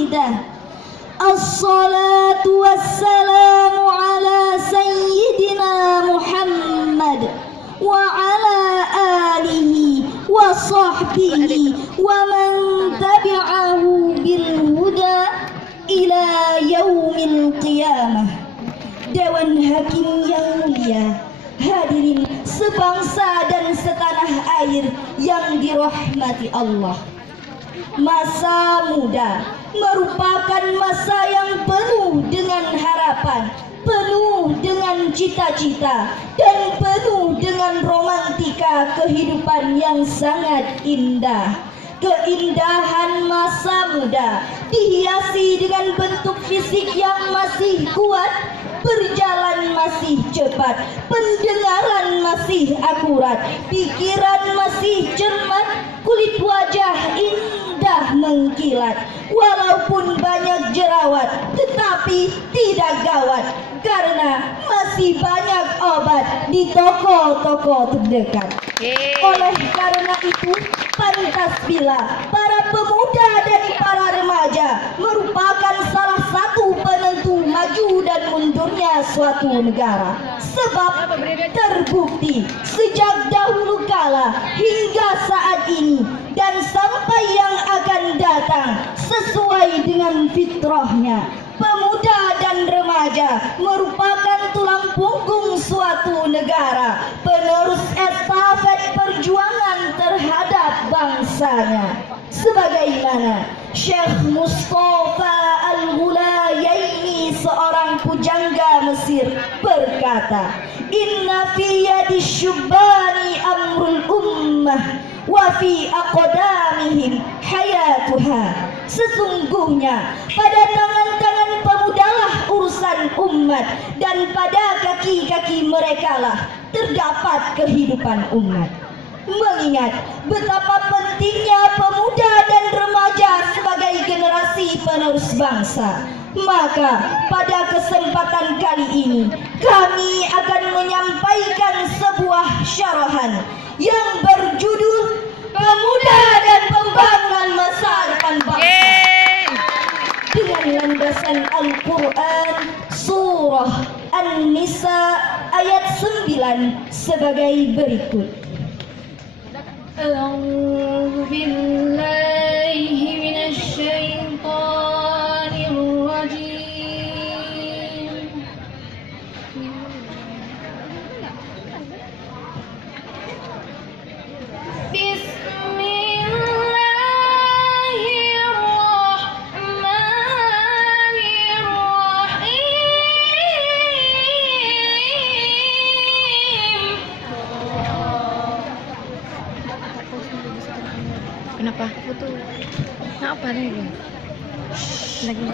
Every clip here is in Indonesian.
aqidah. Assalatu wassalamu ala sayyidina Muhammad wa ala alihi wa sahbihi wa man tabi'ahu bil huda ila yaumil qiyamah. Dewan Hakim yang mulia, hadirin sebangsa dan setanah air yang dirahmati Allah. Masa muda merupakan masa yang penuh dengan harapan, penuh dengan cita-cita, dan penuh dengan romantika kehidupan yang sangat indah. Keindahan masa muda dihiasi dengan bentuk fisik yang masih kuat, berjalan masih cepat, pendengaran masih akurat, pikiran masih cermat, kulit wajah indah mengkilat. Walaupun banyak jerawat, tetapi tidak gawat, karena masih banyak obat di toko-toko terdekat. Oleh karena itu, pantas bila para pemuda dan para remaja merupakan salah satu penentu maju dan mundurnya suatu negara. Sebab terbukti sejak dahulu kala hingga saat ini dan sampai yang akan datang, sesuai dengan fitrahnya, pemuda dan remaja merupakan tulang punggung suatu negara, penerus estafet perjuangan terhadap bangsanya. Sebagaimana Syekh Mustafa Al-Ghulayaini, seorang pujangga Mesir, berkata, "Inna fi yadi syubbani amrul ummah wa fi aqdamihim hayatuha." Sesungguhnya pada tangan-tangan pemudalah urusan umat, dan pada kaki-kaki merekalah terdapat kehidupan umat. Mengingat betapa pentingnya pemuda dan remaja sebagai generasi penerus bangsa, maka pada kesempatan kali ini kami akan menyampaikan sebuah syarahan yang berjudul Pemuda dan Pembangunan Masa Depan Bangsa, dengan landasan Al-Quran Surah An-Nisa ayat 9 sebagai berikut. A'udzu billahi minasy syaithanir rajim. Kenapa? Foto. Kenapa nih? Lagi.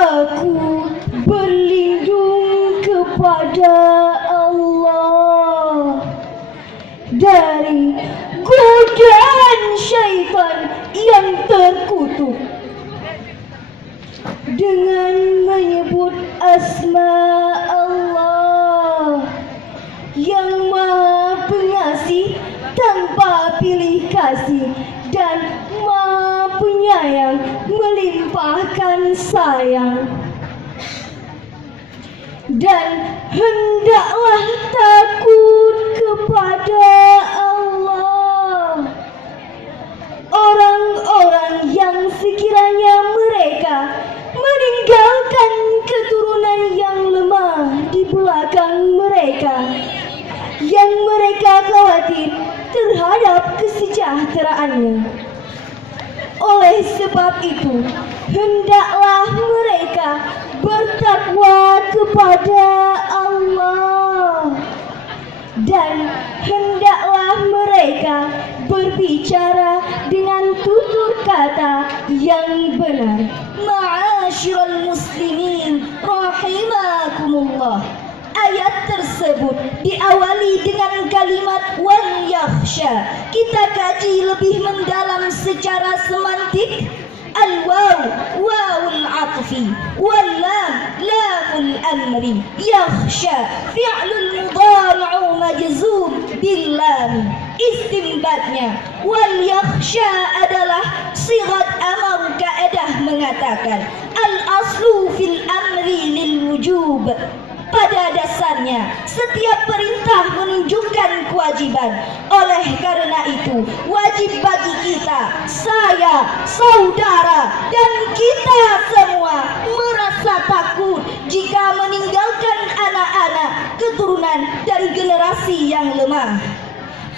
Aku berlindung kepada Allah dari godaan syaitan yang terkutuk, dengan menyebut asma Allah yang Maha Pengasih tanpa pilih kasih dan Maha Penyayang melimpahkan sayang. Dan hendaklah takut kepada Allah orang-orang yang sekiranya mereka meninggalkan keturunan yang lemah di belakang mereka, yang mereka khawatir terhadap kesejahteraannya. Oleh sebab itu, hendaklah mereka bertakwa kepada Allah, dan hendaklah mereka berbicara dengan tutur kata yang benar. Ma'asyiral muslimin rahimakumullah. Ayat tersebut diawali dengan kalimat wal yakhsha. Kita kaji lebih mendalam secara semantik. Al-waw wawul atfi, wal lam lamul amri. Yakhsha fi'lul mudhari'u majzum bil lam. Istinbatnya, wal yakhsha adalah sighat amar kaedah mengatakan al-aslu fil amri lil wujub. Pada dasarnya, setiap perintah menunjukkan kewajiban. Oleh karena itu, wajib bagi kita, saya, saudara, dan kita semua merasa takut jika meninggalkan anak-anak, keturunan, dan generasi yang lemah.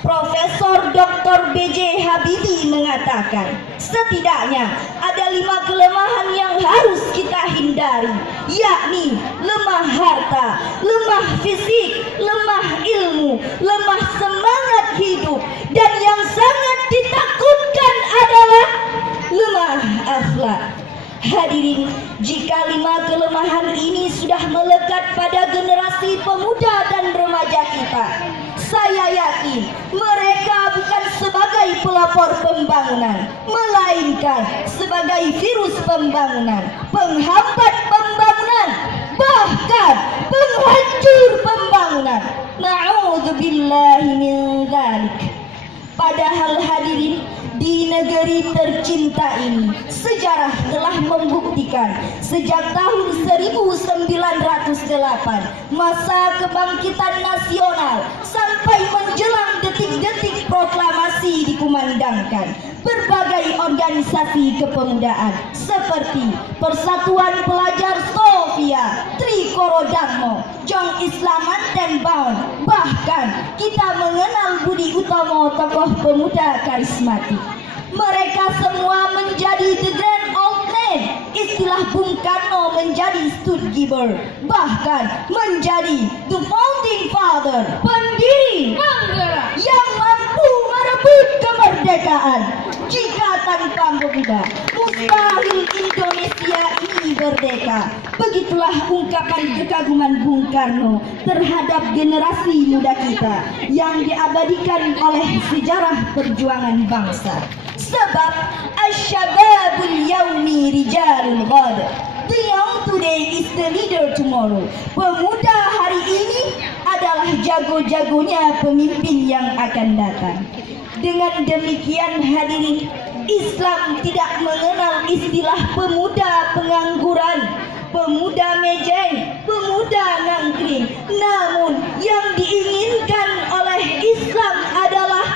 Profesor Dr. B.J. Habibie mengatakan, setidaknya ada 5 kelemahan yang harus kita hindari, yakni lemah harta, lemah fisik, lemah ilmu, lemah semangat hidup, dan yang sangat ditakutkan adalah lemah akhlak. Hadirin, jika 5 kelemahan ini sudah melekat pada generasi pemuda dan remaja kita, saya yakin mereka bukan sebagai pelopor pembangunan, melainkan sebagai virus pembangunan, penghambat pembangunan, bahkan penghancur pembangunan. Na'udzubillahi min dzalik. Padahal hadirin, di negeri tercinta ini, sejarah telah membuktikan sejak tahun 1908, masa kebangkitan nasional, sampai menjelang detik-detik proklamasi dikumandangkan, berbagai organisasi kepemudaan seperti Persatuan Pelajar Sofia, Trikorodamo, Jong Islamat dan Baun. Bahkan kita mengenal Budi Utomo, tokoh pemuda karismatik. Mereka semua menjadi the grand old man. Istilah Bung Karno menjadi Stuttgart, bahkan menjadi the founding father, pendiri Manggarai yang mampu merebut kemerdekaan. Jika tanpa pemuda, mustahil Indonesia ini merdeka. Begitulah ungkapan kekaguman Bung Karno terhadap generasi muda kita yang diabadikan oleh sejarah perjuangan bangsa. Sebab asyababul yaumi rijalul ghad. The young today is the leader tomorrow. Pemuda hari ini adalah jago-jagonya pemimpin yang akan datang. Dengan demikian hadirin, Islam tidak mengenal istilah pemuda pengangguran, pemuda mejeng, pemuda ngangkring. Namun yang diinginkan oleh Islam adalah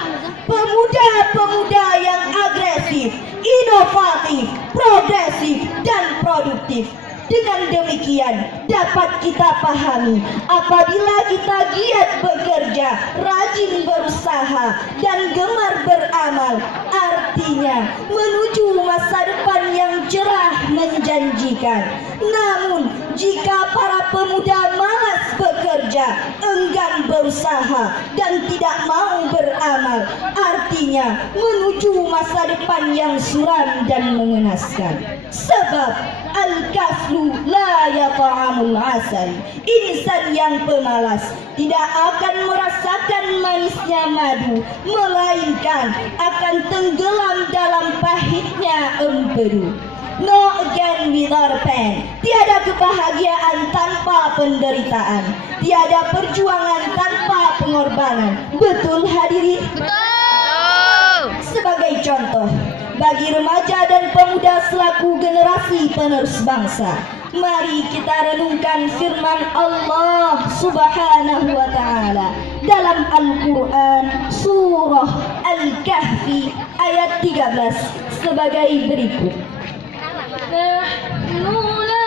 pemuda-pemuda yang agresif, inovatif, progresif, dan produktif. Dengan demikian dapat kita pahami, apabila kita giat bekerja, rajin berusaha, dan gemar beramal, artinya menuju masa depan yang cerah menjanjikan. Namun jika para pemuda malas bekerja, enggan berusaha, dan tidak mau beramal, artinya menuju masa depan yang suram dan mengenaskan. Sebab al-kaslu la yata'amul asal. Insan yang pemalas tidak akan merasakan manisnya madu, melainkan akan tenggelam dalam pahitnya empedu. No again without pain. Tiada kebahagiaan tanpa penderitaan. Tiada perjuangan tanpa pengorbanan. Betul hadirin? Betul. Sebagai contoh, bagi remaja dan pemuda selaku generasi penerus bangsa, mari kita renungkan firman Allah Subhanahu wa ta'ala dalam Al-Quran surah Al-Kahfi ayat 13 sebagai berikut. Nahnu la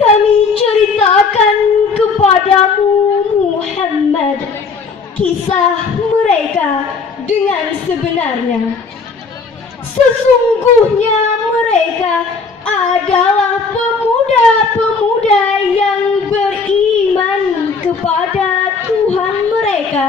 Kami ceritakan kepadamu Muhammad kisah mereka dengan sebenarnya. Sesungguhnya mereka adalah pemuda-pemuda yang beriman kepada Tuhan mereka,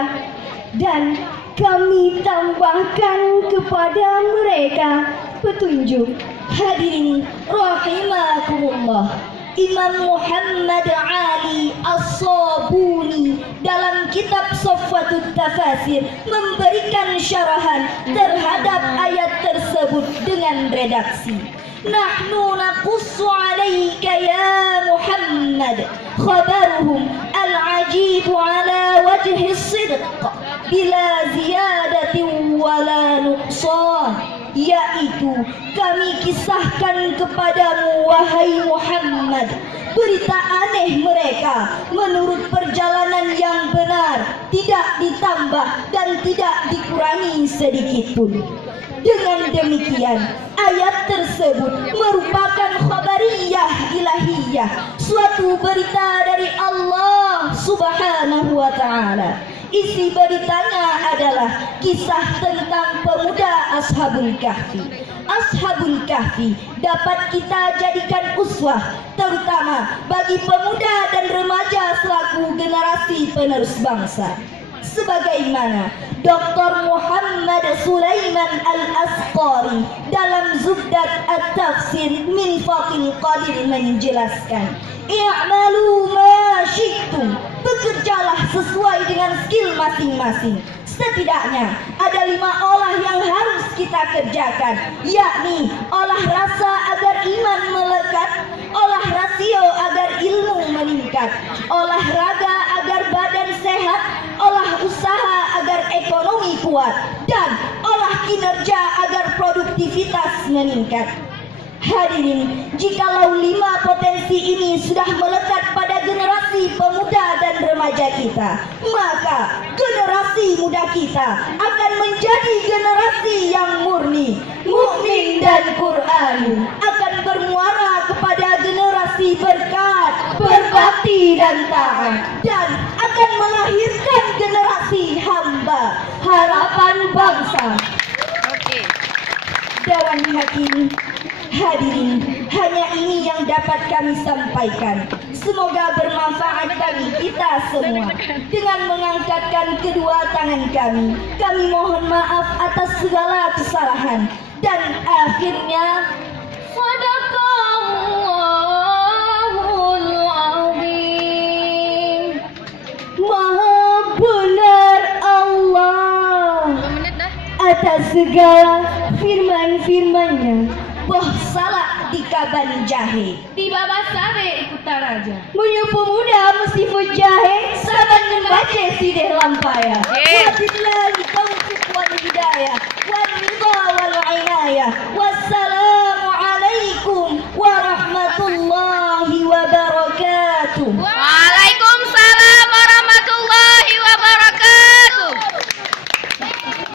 dan kami tambahkan kepada mereka petunjuk. Hadirin rahimakumullah, Imam Muhammad Ali As-Sabuni dalam kitab Safwatut Tafasir memberikan syarahan terhadap ayat tersebut dengan redaksi: Nahnu naqussu 'alaika ya Muhammad khabaruhum al-'ajib 'ala wajhi as-sidq bila ziyadatin wala nuqsan, yaitu kami kisahkan kepadamu wahai Muhammad berita aneh mereka menurut perjalanan yang benar, tidak ditambah dan tidak dikurangi sedikit pun. Dengan demikian, ayat tersebut merupakan khabariyah ilahiyah, suatu berita dari Allah Subhanahu wa ta'ala. Isi beritanya adalah kisah tentang pemuda Ashabul Kahfi. Ashabul Kahfi dapat kita jadikan uswah, terutama bagi pemuda dan remaja selaku generasi penerus bangsa. Sebagaimana Dr. Muhammad Sulaiman Al-Asqari dalam Zubdat At-Tafsir min Fathil Qadir menjelaskan, i'malu ma syi'tum, bekerjalah sesuai dengan skill masing-masing. Setidaknya ada 5 olah yang harus kita kerjakan, yakni olah rasa agar iman melekat, olah rasio agar ilmu meningkat, olahraga agar badan sehat, olah usaha agar ekonomi kuat, dan olah kinerja agar produktivitas meningkat. Hadirin, jikalau 5 potensi ini sudah melekat pada generasi pemuda dan remaja kita, maka generasi muda kita akan menjadi generasi yang murni, mukmin dan Qur'ani, akan bermuara kepada generasi berkat, berbakti dan taat, dan akan melahirkan generasi hamba, harapan bangsa. Dewan Hakim, hadirin, hanya ini yang dapat kami sampaikan. Semoga bermanfaat bagi kita semua. Dengan mengangkatkan kedua tangan kami, kami mohon maaf atas segala kesalahan. Dan akhirnya, Sadaqallahul Azim. Maha benar Allah atas segala firman-firmannya. Boh salak di kaban jahe, Di bawah sabe ikut taraja. Munyu pemuda meskipun jahe, saban membaca sideh lampaya. Wabillahi taufiq wal hidayah.